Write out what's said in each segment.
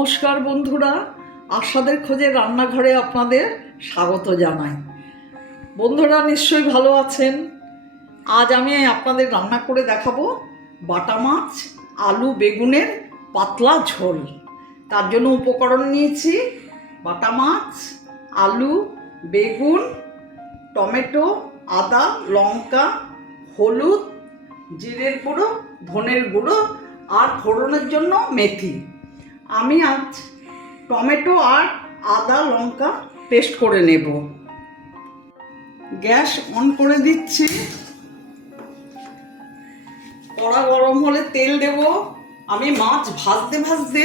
নমস্কার বন্ধুরা, আশাদের খোঁজে রান্নাঘরে আপনাদের স্বাগত জানাই। বন্ধুরা, নিশ্চয়ই ভালো আছেন? আজ আমি আপনাদের রান্না করে দেখাবো বাটা মাছ, আলু বেগুনের পাতলা ঝোল। তার জন্য উপকরণ নিয়েছি বাটা মাছ, আলু, বেগুন, টমেটো, আদা, লঙ্কা, হলুদ, জিরের গুঁড়ো, ধনের গুঁড়ো আর ফোড়নের জন্য মেথি। আমি আজ টমেটো আর আদা লঙ্কা পেস্ট করে নেব। গ্যাস অন করে দিচ্ছি। কড়া গরম হলে তেল দেব। আমি মাছ ভাজতে ভাজতে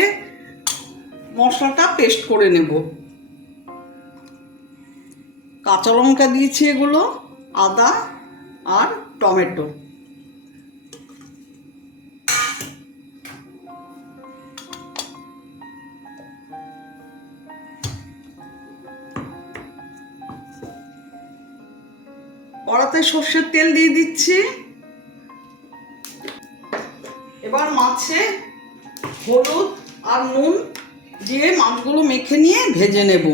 মশলাটা পেস্ট করে নেব। কাঁচা লঙ্কা দিয়েছি এগুলো, আদা আর টমেটো। কড়াতে সর্ষের তেল দিয়ে দিচ্ছি। এবার মাছে হলুদ আর নুন দিয়ে মাছগুলো মেখে নিয়ে ভেজে নেব।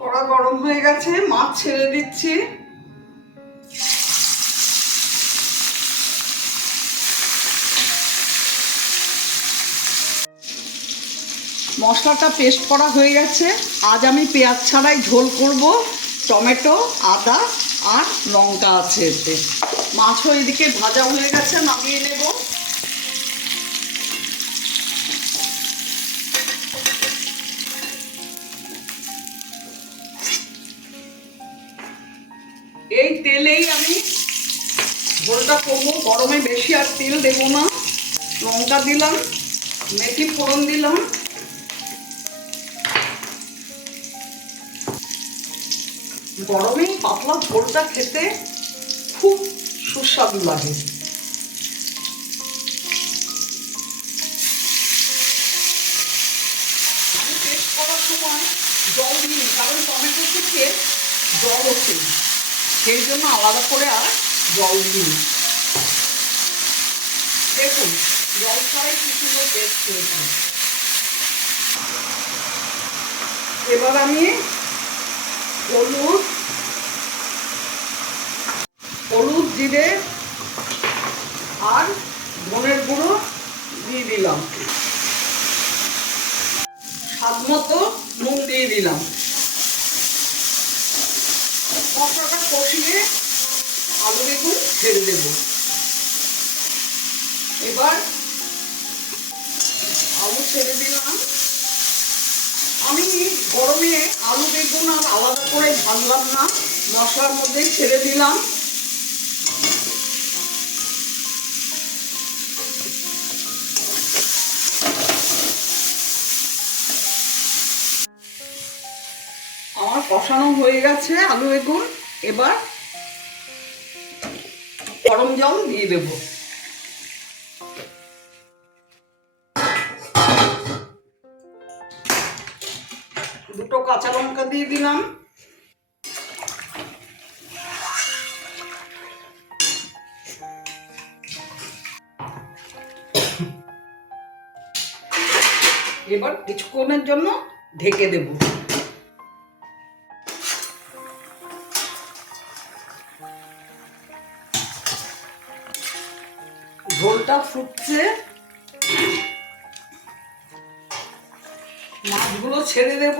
কড়া গরম হয়ে গেছে, মাছ ছেড়ে দিচ্ছি। মশলাটা পেস্ট করা হয়ে গেছে। আজ আমি পেঁয়াজ ছাড়াই ঝোল করব। টমেটো, আদা আর লঙ্কা আছে এতে। মাছও এদিকে ভাজা হয়ে গেছে, নামিয়ে নেব। এই তেলেই আমি ঝোলটা করব। গরমে বেশি আর তেল দেবো না। লঙ্কা দিলাম, মেথি ফোড়ন দিলাম। গরমে পাতলা ঝোলটা খেতে খুব সুস্বাদু লাগে। টেস্ট করার সময় জল দিই কারণ টমেটো থেকে জল ওঠে। সেই জন্য আলাদা করে আর জল দিই দেখুন, জল ছাড়াই কি সুন্দর টেস্ট হয়েছে। এবার আমি হলুদ। হলুদ জিরে আর ধনের গুঁড়ো দিয়ে দিলাম। স্বাদ মতো নুন দিয়ে দিলাম। মশলাটা কষিয়ে আলু বেগুন ছেড়ে দেব। এবার আলু ছেড়ে দিলাম। আমি গরমে আলু বেগুন আর আলাদা করে ভাজলাম না, মশলার মধ্যে ছেড়ে দিলাম। আমার কষানো হয়ে গেছে আলু বেগুন, এবার গরম জল দিয়ে দেবো। দিয়ে দিলাম। এবার কিছুক্ষণের জন্য ঢেকে দেব। ঝোলটা ফুটছে। মাছগুলো ছেড়ে দেব।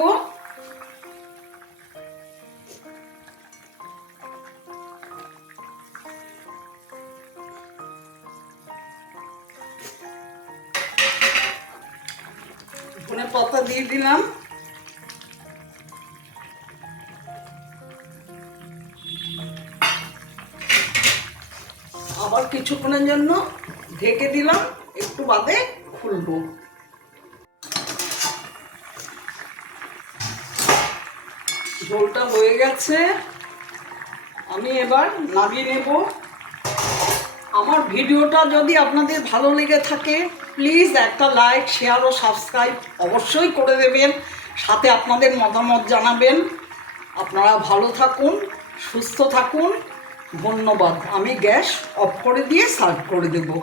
ধনে পাতা দিয়ে দিলাম। আবার কিছুক্ষণের জন্য ঢেকে দিলাম, একটু বাদে খুলবো। ঝোলটা হয়ে গেছে। আমি এবার নামিয়ে নেব। আমার ভিডিওটা যদি আপনাদের ভালো লেগে থাকে প্লিজ একটা লাইক শেয়ার ও সাবস্ক্রাইব অবশ্যই করে দেবেন। সাথে আপনাদের মতামত জানাবেন। আপনারা ভালো থাকুন, সুস্থ থাকুন। ধন্যবাদ। আমি গ্যাস অফ করে দিয়ে সার্ভ করে দেবো।